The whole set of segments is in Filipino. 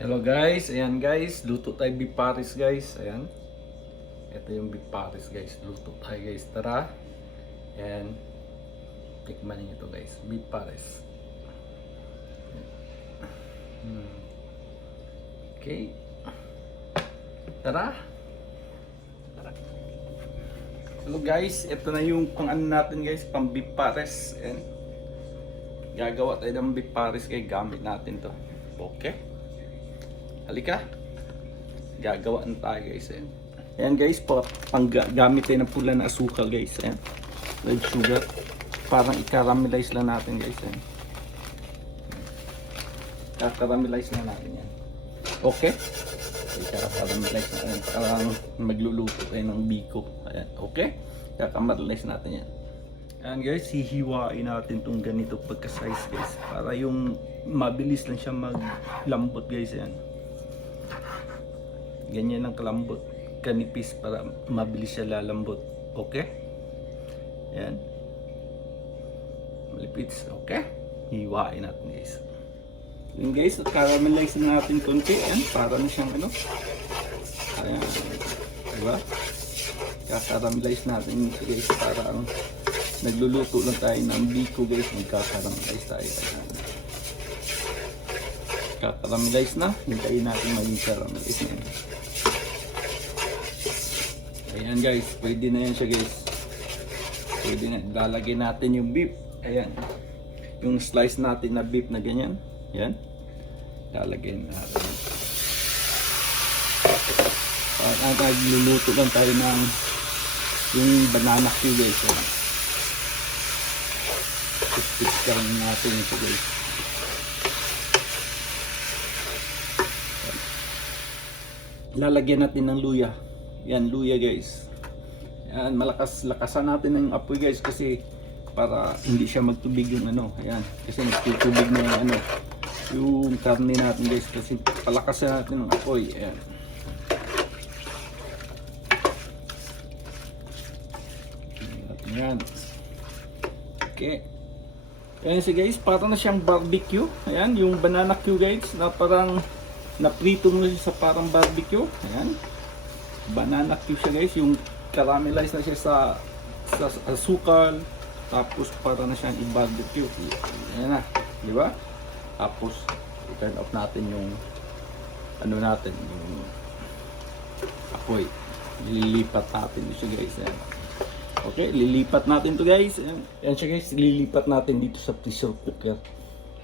Hello guys, ayan guys, luto tayo beef paris guys, ayan. Ito yung beef paris guys, luto tayo guys, tara. Ayan, tikman niyo ito guys, beef paris. Okay, tara. Hello guys, ito na yung pang ano natin guys, pang beef paris. Ayan, gagawa tayo ng beef paris guys, gamit natin to. Okay. Halika, gagawa na tayo guys. Ayan guys, panggamit tayo ng pula na asukal guys. Ayan, red sugar, parang i-caramelize lang natin guys. Ayan, i-caramelize lang natin yan. Okay, i-caramelize na yan, parang magluluto tayo ng biko. Ayan, okay, i-caramelize natin yan. Ayan guys, hihiwain natin itong ganito pagka-size guys, para yung mabilis lang siya maglambot guys. Ayan, ganyan ang kalambot, kanipis, para mabilis siya lalambot. Okay, yan, malipits. Okay, hiwain natin guys. Yun guys, caramelize na natin konti. Yan, para na siyang ano, ayan, diba, caramelize natin guys, para nagluluto lang tayo ng biko guys, magka-caramelize tayo. Caramelize na, hintayin natin maging caramelize na yan. Ayan guys, pwede na yan siya guys. Pwede na, lalagay natin yung beef. Ayan, yung slice natin na beef na ganyan. Ayan, lalagay natin. At nagluluto lang tayo ng yung banana cue guys. Pit ka lang natin ito guys. Lalagyan natin ng luya. Yan, luya guys. Yan, lakasan natin ng apoy guys, kasi para hindi siya magtubig yung ano. Ayan, kasi nagtutubig na yung ano, yung karne natin guys, kasi palakasan natin ng apoy. Ayan. Ayan. Okay. Ayan si guys, para na siyang barbecue. Ayan, yung banana cue guys, na parang naprito mo siya sa parang barbecue. Ayan, banana cue siya guys, yung caramelize na siya sa asukal, tapos para na siyang i-barbecue. Ayan na, di ba? Tapos i-turn off natin yung ano natin, yung apoy. Lilipat natin siya guys. Ayan. Okay, lilipat natin to guys. Ayan siya guys, lilipat natin dito sa pressure cooker.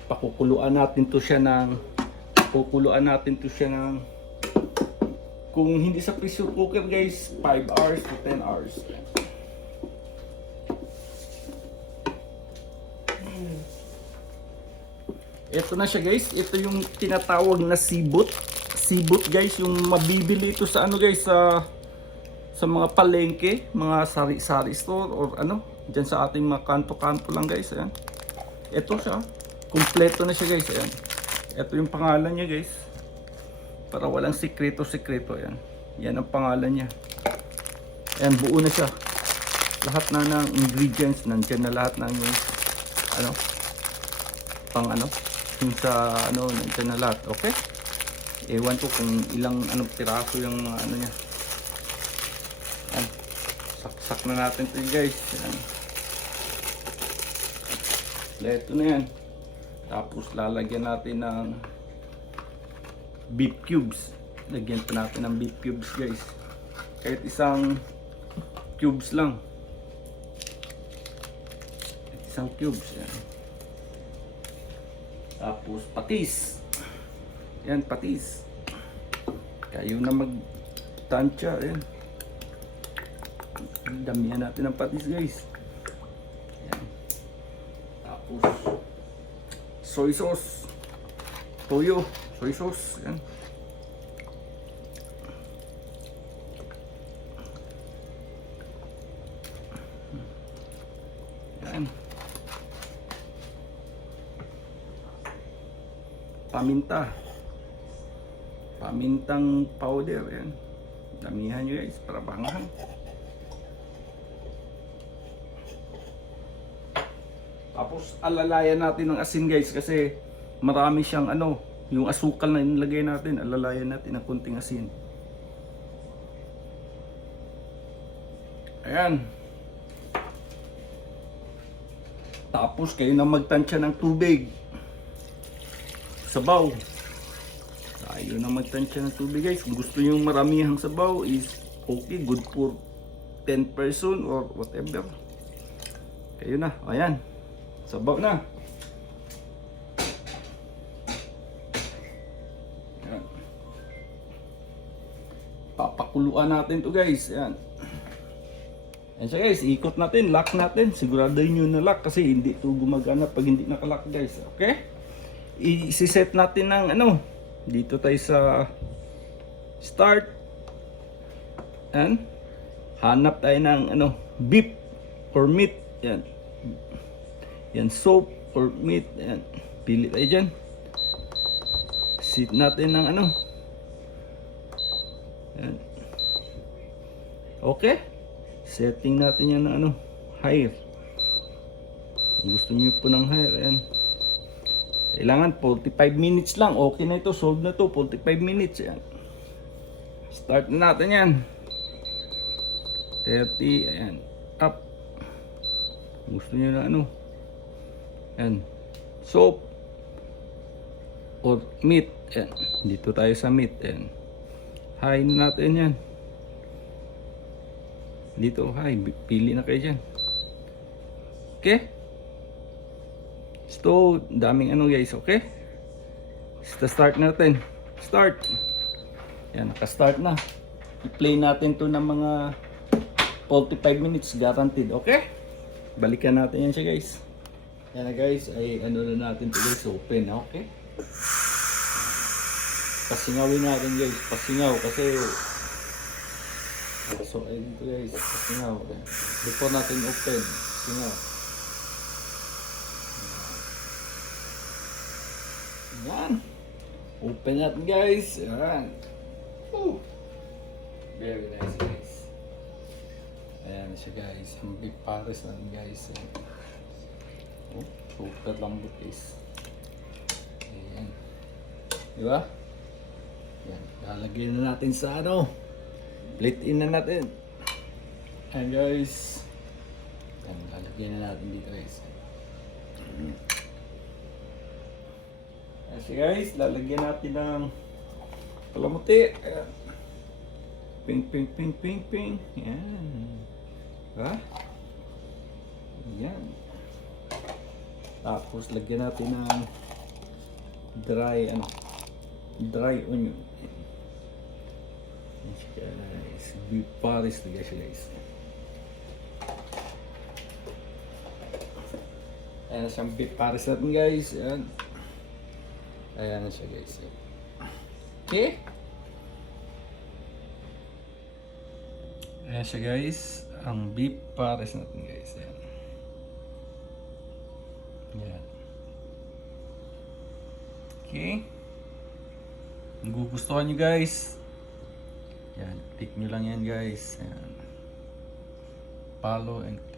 Pakukuluan natin to siya ng kung hindi sa pressure cooker guys, 5 hours to 10 hours. Ito na siya guys, ito yung tinatawag na sibot. Sibot guys, yung mabibili ito sa ano guys, sa mga palengke, mga sari-sari store or ano, dyan sa ating mga kanto-kanto lang guys. Ayan, ito siya, kumpleto na siya guys. Ayan, ito yung pangalan niya guys, para walang sikreto-sikreto. Ayan, yan ang pangalan niya. Ayan, buo na siya, lahat na ng ingredients nandyan na, lahat ng yung ano, pang ano, yung sa ano, nandyan na lahat. Okay, ewan ko kung ilang anong piraso yung mga ano niya. Ayan, saksak na natin ito guys. Ayan, ito na yan. Tapos lalagyan natin ng beef cubes. Lagyan pa natin ng beef cubes guys, kahit isang cubes lang, isang cubes. Yan. Tapos patis. Yan, patis, kayo na magtansya. Yan, damihan natin ng patis guys. Yan. Tapos soy sauce, toyo, soy sauce. Yan. Yan. Paminta, pamintang powder. Yan, damihan nyo guys para bangahan. Tapos alalayan natin ng asin guys, kasi marami siyang ano, yung asukal na nilagay natin, alalayan natin ng konting asin. Ayan. Tapos kayo na magtansya ng tubig. Sabaw. Tayo na magtansya ng tubig guys. Kung gusto nyo maramihang sabaw is okay, good for 10 person or whatever. Kayo na. Ayan. Sabaw na. Ayan. Papakuluan natin to guys. Ayan. Ayan siya guys, ikot natin, lock natin. Siguraduhin nyo na lock kasi hindi ito gumagana pag hindi nakalock guys. Okay? I-set natin ng ano. Dito tayo sa start. Ayan. Hanap tayo ng ano, beef or meat. Ayan. Yan, soap or meat. Ayan. Pili tayo dyan. Set natin ng ano. Ayan. Okay? Setting natin yan ng ano, higher. Kung gusto niyo po ng higher, ayan. Kailangan 45 minutes lang. Okay na ito, solve na to, 45 minutes. Ayan. Start na natin yan. 30, ayan. Up. Kung gusto niyo na ano. Ayan. Soap or meat. Ayan. Dito tayo sa meat. Ayan. High na natin yan. Dito, hi, pili na kayo dyan. Okay? So, daming ano guys, okay? Start natin. Start. Yan, naka-start na. I-play natin to ng mga 45 minutes guaranteed, okay? Balikan natin yan siya guys. Yan na guys, ay ano na natin to guys, open, okay? Pasingawin natin guys, pasingaw kasi so ayun ito guys, singaw. Before natin open, singaw. Yan. Open natin guys. Yan. Very nice guys. Ayan siya guys. Ang big pares natin guys. Oh, super lambot guys. Ayan. Diba? Yan. Lalagyan na natin sa ano. Plate in na natin. Ayan guys. Ayan, lalagyan na natin dito guys. Ayan siya guys, lalagyan natin ng kalamuti. Ayan. Ping ping ping ping ping. Ayan. Ha? Ayan. Tapos lagyan natin ng dry onion. Guys, beef pares na guys. Ayan na siyang beef pares natin guys. Ayan. Ayan na siya guys. Okay. Ayan siya guys. Ang beef pares natin guys. Ayan. Ayan. Okay. Kung gugustuhan nyo guys, yan, click nyo lang yan guys. Yan. Follow and click.